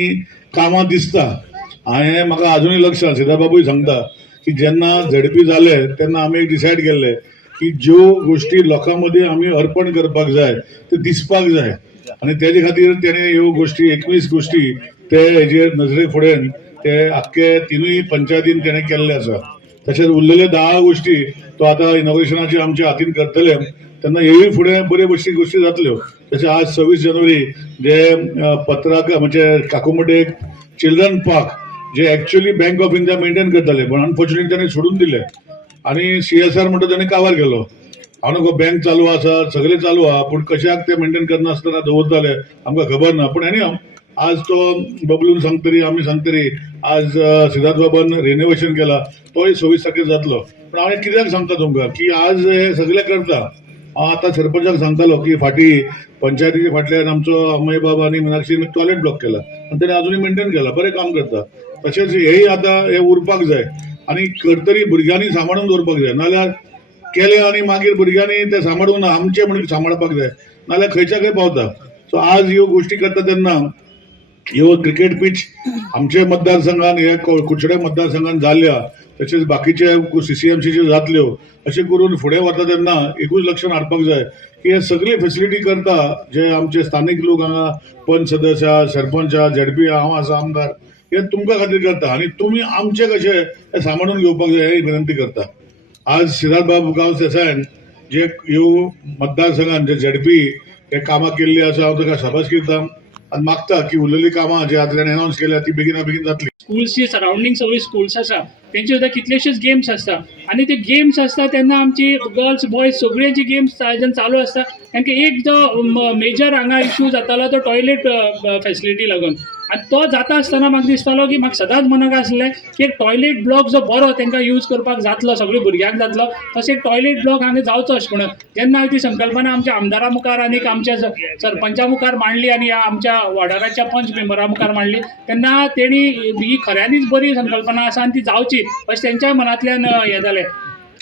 तेंच्यांनी कामां दिसता हांवें म्हाका अजूनय लक्षात सिद्धाबाबूय सांगता की जेन्ना झडपी जाले तेन्ना आमी एक डिसायड केल्ले की ज्यो गोष्टी लोकांमध्ये आमी अर्पण करपाक जाय ते दिसपाक जाय आणि त्याच्या खातीर तेणे ह्यो गोष्टी 21 गोष्टी ते हेजे नजरे फुडें ते आख्खे तिनूय पंचायतीन तेणे केल्ले आसा. तशेंच उरलेले 10 गोष्टी तो आता इनॉग्रेशनाचे आमच्या हातीन करतले तेन्ना हेय फुडें बऱ्यो गोष्टी जातल्यो. तशें आज 26 जानेवारी जे पत्राक म्हणजे काकुमुड्डे चिल्ड्रन पार्क जे actually bank of India maintain करताले पण अनफॉर्च्युनेटली त्यांनी सोडून दिले आणि CSR म्हणटा त्यांनी काबार केलो. हांव नको बँक चालू आसा सगळे चालू आहा पण कशाक ते मेंटेन करनासतना दवरताले आमकां खबर ना. पण एनी आज तो बबलून सांगतरी आमी सांगतरी आज सिद्धार्थ बाबान रिनोव्हेशन केला तोय 26 तारखेक जातलो. पण हांवें कित्याक सांगता तुमकां की आज हे सगळे करता. हांव आतां सरपंचाक सांगतालो की फाटीं पंचायतीच्या फाटल्यान आमचो अमय बाबा आनी मिनाक्षीन टॉयलेट ब्लॉक केला आनी तेणे अजूनय मेंटेन केला बरें काम करता. तशेंच हेय आतां हे उरपाक जाय आनी करतरी भुरग्यांनी सांबाळून दवरपाक जाय नाल्यार केले आनी मागीर भुरग्यांनी ते सांबाळून आमचे म्हणून सांबाळपाक जाय नाल्यार खंयच्या खंय पावता. सो आज ह्यो गोष्टी करता तेन्ना ह्यो क्रिकेट पीच आमच्या मतदारसंघान हे कुडचडे मतदारसंघान जाल्ल्या तशेंच बाकीचे CCMCच्यो जातल्यो अशें करून फुडें वता तेन्ना एकूच लक्षात हाडपाक जाय की हे सगळे फेसिलिटी करता जे आमचे स्थानिक लोक हांगा पंच सदस्य सरपंच ZP हांव आसा आमदार हे तुमकां खातीर करता आनी तुमी आमचे कशे हे सांबाळून घेवपाक जाय ही विनंती करता. आज सिद्धार्थ बाबू गांव देसायान जे ह्यो मतदारसंघान जे ZP हे कामां केल्ली आसा हांव ताका शाबासकी दिता आणि मागता की उरलेली कामां जे आता ताणें अनाउन्स केल्या ती बेगिना बेगीन जातली. स्कूल्सची सराउंडिंग सगळी स्कूल्स आसा तेंचे सुद्दां कितलेशेच गेम्स आसता आनी ते गेम्स आसता तेन्ना आमची गर्ल्स बॉयज सगळ्यांची गेम्स जेन्ना चालू आसता तांकां एक जो मेजर हांगा इश्यू जातालो तो टॉयलेट फेसिलिटी लागून आनी तो जाता आसतना म्हाका दिसतालो की म्हाका सदांच मनाक आसलें की एक टॉयलेट ब्लॉक जो बरो तांकां यूज करपाक जातलो सगळ्या भुरग्यांक जातलो तसो एक टॉयलेट ब्लॉक हांगा जावचो अशें म्हणून जेन्ना हांवें ती संकल्पना आमच्या आमदारा मुखार आनी आमच्या सरपंचा मुखार मांडली आनी आमच्या वाठाराच्या पंच मेंबरा मुखार मांडली तेन्ना तेणी ही खऱ्यांनीच बरी संकल्पना आसा आनी ती जावची अशें तेंच्याय मनांतल्यान हें जालें.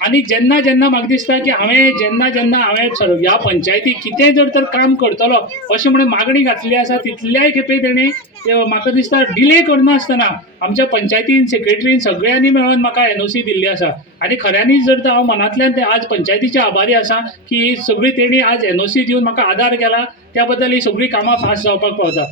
आनी जेन्ना जेन्ना म्हाका दिसता की हांवें जेन्ना हांवें ह्या पंचायतीक कितेंय जर तर काम करतलो अशें म्हणून मागणी घातली आसा तितल्याय खेपे तेणें म्हाका दिसता डिले करनासतना आमच्या पंचायतीन सेक्रेटरीन सगळ्यांनी मेळून म्हाका NOC दिल्ली आसा आनी खऱ्यांनीच जर तर हांव मनांतल्यान ते आज पंचायतीचे आभारी आसा की ही सगळी तेणी आज NOC दिवन म्हाका आदार केला त्या बद्दल ही सगळी कामां फास्ट जावपाक पावता.